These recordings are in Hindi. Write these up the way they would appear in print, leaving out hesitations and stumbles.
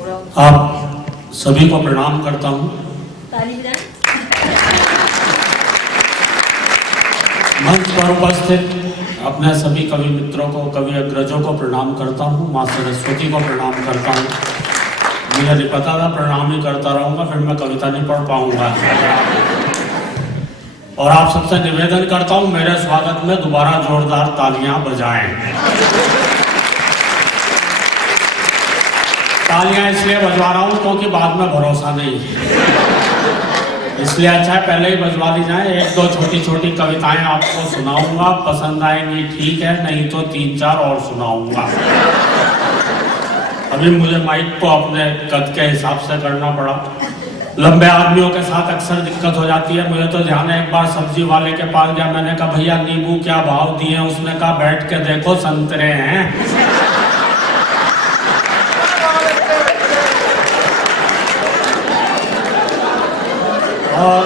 आप सभी को प्रणाम करता हूँ। मंच पर उपस्थित अपने सभी कवि मित्रों को, कवि अग्रजों को प्रणाम करता हूँ। माँ सरस्वती को प्रणाम करता हूँ। मुझे नहीं पता था प्रणाम ही करता रहूँगा, फिर मैं कविता नहीं पढ़ पाऊँगा। और आप सबसे निवेदन करता हूँ, मेरे स्वागत में दोबारा जोरदार तालियां बजाएं। तालियां इसलिए बजवा रहा हूँ क्योंकि बाद में भरोसा नहीं है, इसलिए अच्छा है पहले ही बजवा दी जाए। एक दो छोटी छोटी कविताएं आपको सुनाऊंगा, पसंद आएंगी ठीक है, नहीं तो 3-4 और सुनाऊंगा। अभी मुझे माइक को अपने कद के हिसाब से करना पड़ा। लंबे आदमियों के साथ अक्सर दिक्कत हो जाती है। मुझे तो ध्यान है, एक बार सब्जी वाले के पास गया, मैंने कहा भैया नींबू क्या भाव दिए? उसने कहा बैठ के देखो संतरे हैं। और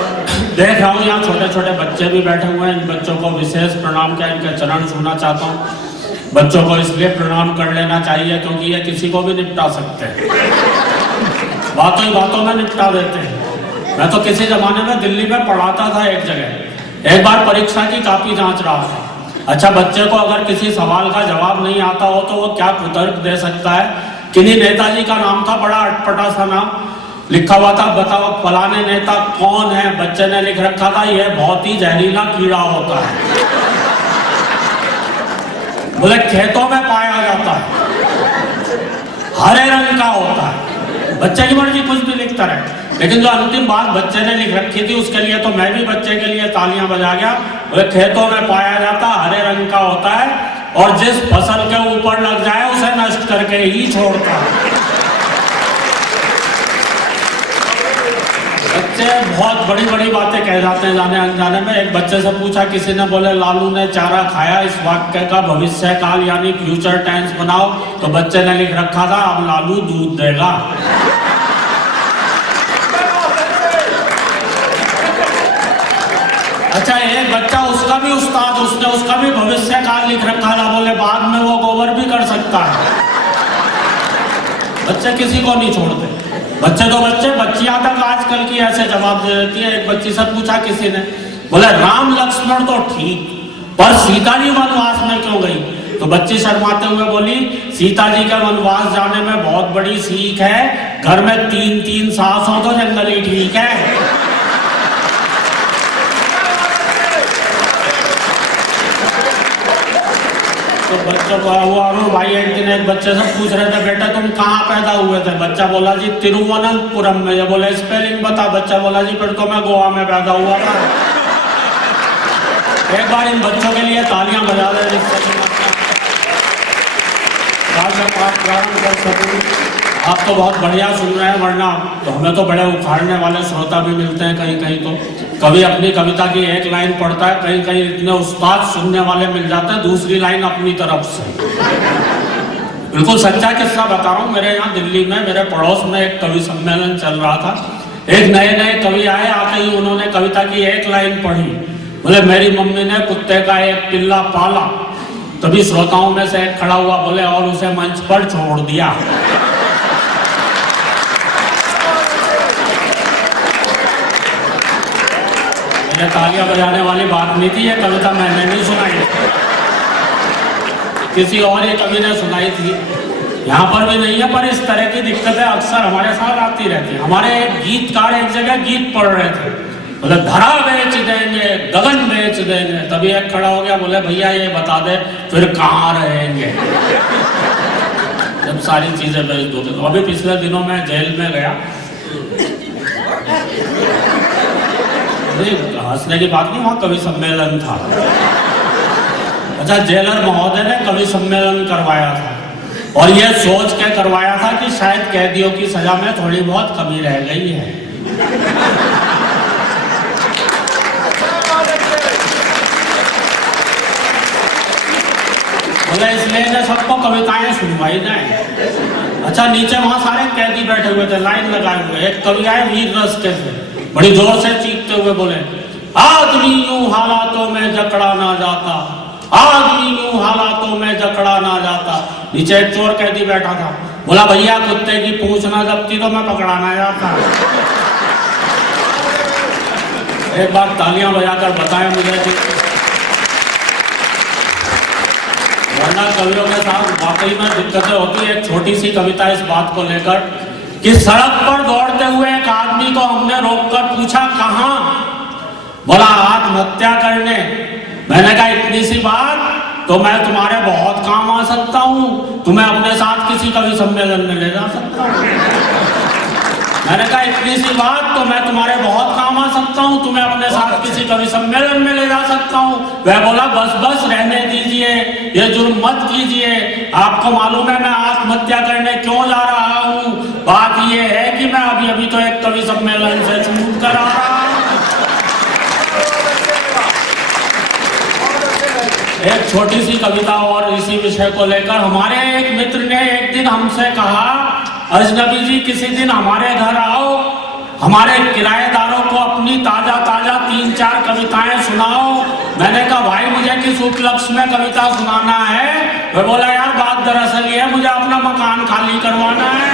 देख रहा हूँ यहाँ छोटे छोटे बच्चे भी बैठे हुए हैं। इन बच्चों को विशेष प्रणाम किया, इनके चरण छूना चाहता हूँ। बच्चों को इसलिए प्रणाम कर लेना चाहिए क्योंकि ये किसी को भी निपटा सकते हैं, बातों ही बातों में निपटा देते हैं। मैं तो किसी जमाने में दिल्ली में पढ़ाता था एक जगह। एक बार परीक्षा की कॉपी जांच रहा था। अच्छा, बच्चे को अगर किसी सवाल का जवाब नहीं आता हो तो वो क्या कुतर्क दे सकता है? किन्हीं नेताजी का नाम था, बड़ा अटपटा सा नाम लिखा हुआ था, बताओ फलाने नेता कौन है? बच्चे ने लिख रखा था ये बहुत ही जहरीला कीड़ा होता है, बोले खेतों में पाया जाता है, हरे रंग का होता है। बच्चे की मर्जी कुछ भी लिखता रहे, लेकिन जो अंतिम बात बच्चे ने लिख रखी थी उसके लिए तो मैं भी बच्चे के लिए तालियां बजा गया। बोले खेतों में पाया जाता, हरे रंग का होता है, और जिस फसल के ऊपर लग जाए उसे नष्ट करके ही छोड़ता है। बच्चे बहुत बड़ी बड़ी बातें कह जाते हैं जाने अनजाने में। एक बच्चे से पूछा किसी ने, बोले लालू ने चारा खाया। इस वाक्य का भविष्य काल यानी फ्यूचर टेंस बनाओ, तो बच्चे ने लिख रखा था अब लालू दूध देगा। अच्छा, एक बच्चा उसका भी उस्ताद, उसने उसका भी भविष्य काल लिख रखा था, बोले बाद में वो गोबर भी कर सकता है। बच्चे किसी को नहीं छोड़ते, बच्चे तो बच्चे, बच्चियां तक आजकल की ऐसे जवाब दे देती है। एक बच्ची से पूछा किसी ने, बोले राम लक्ष्मण तो ठीक, पर सीता जी वनवास में क्यों गई? तो बच्ची शर्माते हुए बोली सीता जी का वनवास जाने में बहुत बड़ी सीख है, घर में 3-3 सास हो तो जंगल ही ठीक है। तो बच्चों को हुआ, अरुण भाई एक दिन एक बच्चे से पूछ रहे थे बेटा तुम कहाँ पैदा हुए थे? बच्चा बोला जी तिरुवनंतपुरम में। ये बोले स्पेलिंग बता। बच्चा बोला जी फिर तो मैं गोवा में पैदा हुआ था। एक बार इन बच्चों के लिए तालियां बजा दे जिससे प्रारंभ कर सकूं। आप तो बहुत बढ़िया सुन रहे हैं, वरना तो हमें तो बड़े उखाड़ने वाले श्रोता भी मिलते हैं कहीं कहीं। तो कभी अपनी कविता की एक लाइन पढ़ता है, कहीं कहीं इतने उस्ताद सुनने वाले मिल जाते हैं दूसरी लाइन अपनी तरफ से। बिल्कुल सच्चा किस्सा बता रहा हूँ। मेरे यहाँ दिल्ली में मेरे पड़ोस में एक कवि सम्मेलन चल रहा था। एक नए नए कवि आए, आते ही उन्होंने कविता की एक लाइन पढ़ी, बोले मेरी मम्मी ने कुत्ते का एक पिल्ला पाला। तभी श्रोताओं में से एक खड़ा हुआ, बोले और उसे मंच पर छोड़ दिया। ये तालियां बजाने वाली बात नहीं थी, ये कविता मैंने नहीं सुनाई, किसी और एक कवि ने सुनाई थी। यहाँ पर भी नहीं है, पर इस तरह की दिक्कतें अक्सर हमारे साथ आती रहती है। हमारे एक गीतकार एक जगह गीत पढ़ रहे थे, बोले धरा बेच देंगे, गगन बेच देंगे। तभी एक खड़ा हो गया, बोले भैया ये बता दे फिर कहाँ रहेंगे जब सारी चीजें बेच दोगे? तो अभी पिछले दिनों में जेल में गया, हंसने की बात नहीं, वहां कवि सम्मेलन था। अच्छा, जेलर महोदय ने कवि सम्मेलन करवाया था और यह सोच के करवाया था कि शायद कैदियों की सजा में थोड़ी बहुत कमी रह गई है। बोले इसलिए सबको कविताएं सुनवाई जाए। अच्छा, नीचे वहां सारे कैदी बैठे हुए थे, लाइन लगाए हुए। एक कवि आए वीर रस के थे, बड़ी जोर से चीखते हुए बोले आदमी यूं हालातों में जकड़ा ना जाता, आदमी यूं हालातों में जकड़ा ना जाता। नीचे एक चोर कैदी बैठा था, बोला भैया कुत्ते की पूंछ ना दबती तो मैं पकड़ाना जाता। एक बार तालियां बजाकर बताएं मुझे कि वरना कवियों के साथ वाकई में दिक्कतें होती है। एक छोटी सी कविता इस बात को लेकर कि सड़क पर दौड़ते हुए एक आदमी को हमने रोककर पूछा कहां, बोला आत्महत्या करने। मैंने कहा इतनी सी बात तो मैं तुम्हारे बहुत काम आ सकता हूं, तुम्हें अपने साथ किसी कवि सम्मेलन में ले जा सकता हूं। मैंने कहा इतनी सी बात तो मैं तुम्हारे बहुत काम आ सकता हूं, तुम्हें अपने साथ किसी कवि सम्मेलन में ले जा सकता हूं। वह बोला बस बस रहने दीजिए, ये जुर्म मत कीजिए, आपको मालूम है मैं आत्महत्या करने क्यों जा रहा हूं। बात ये है कि मैं अभी अभी तो एक कवि सम्मेलन से छूट कर आ रहा हूं। एक छोटी सी कविता और इसी विषय को लेकर, हमारे एक मित्र ने एक दिन हमसे कहा अजनबी जी किसी दिन हमारे घर आओ, हमारे किराएदारों को अपनी ताजा ताजा 3-4 कविताएं सुनाओ। मैंने कहा भाई मुझे किस उपलक्ष्य में कविता सुनाना है। वह बोला यार बात दरअसल ये है मुझे अपना मकान खाली करवाना है।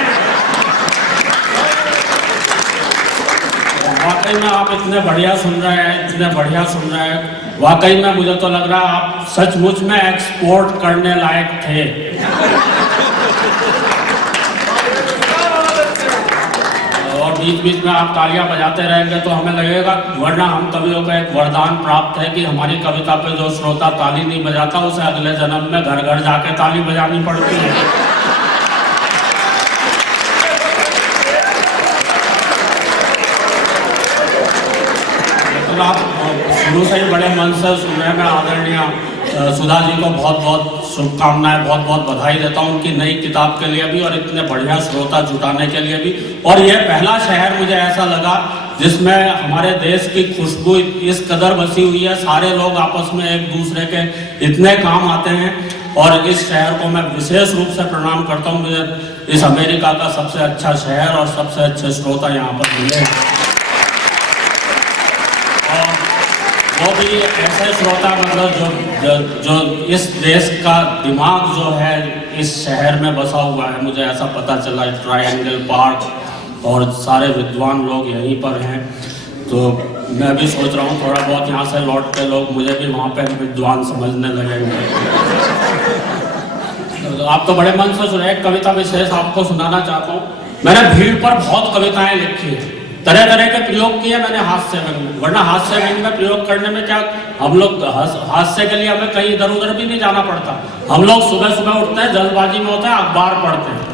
वाकई में आप इतने बढ़िया सुन रहे हैं, इतने बढ़िया सुन रहे हैं। वाकई में मुझे तो लग रहा है आप सचमुच में एक्सपोर्ट करने लायक थे। और बीच बीच में आप तालियां बजाते रहेंगे तो हमें लगेगा, वरना हम कवियों का एक वरदान प्राप्त है कि हमारी कविता पे जो श्रोता ताली नहीं बजाता उसे अगले जन्म में घर घर जाके ताली बजानी पड़ती है। आप शुरू से ही बड़े मन से सुन रहे हैं। मैं आदरणीय सुधा जी को बहुत बहुत शुभकामनाएं, बहुत बहुत बधाई देता हूं उनकी नई किताब के लिए भी और इतने बढ़िया श्रोता जुटाने के लिए भी। और ये पहला शहर मुझे ऐसा लगा जिसमें हमारे देश की खुशबू इस कदर बसी हुई है, सारे लोग आपस में एक दूसरे के इतने काम आते हैं। और इस शहर को मैं विशेष रूप से प्रणाम करता हूँ। मुझे इस अमेरिका का सबसे अच्छा शहर और सबसे अच्छे श्रोता यहाँ पर मिले, वो भी ऐसे श्रोता मतलब जो इस देश का दिमाग जो है इस शहर में बसा हुआ है। मुझे ऐसा पता चला ट्रायंगल पार्क और सारे विद्वान लोग यहीं पर हैं। तो मैं भी सोच रहा हूँ थोड़ा बहुत यहाँ से लौट के लोग मुझे भी वहाँ पे विद्वान समझने लगेंगे। तो आप तो बड़े मन से सुने। एक कविता विशेष आपको सुनाना चाहता हूँ। मैंने भीड़ पर बहुत कविताएं लिखी है, तरह तरह के प्रयोग किए मैंने हास्य व्यंग में। वरना हास्य व्यंग में प्रयोग करने में क्या, हम लोग हास्य के लिए हमें कहीं इधर उधर भी नहीं जाना पड़ता। हम लोग सुबह सुबह उठते हैं, जल्दबाजी में होते हैं, अखबार पढ़ते हैं।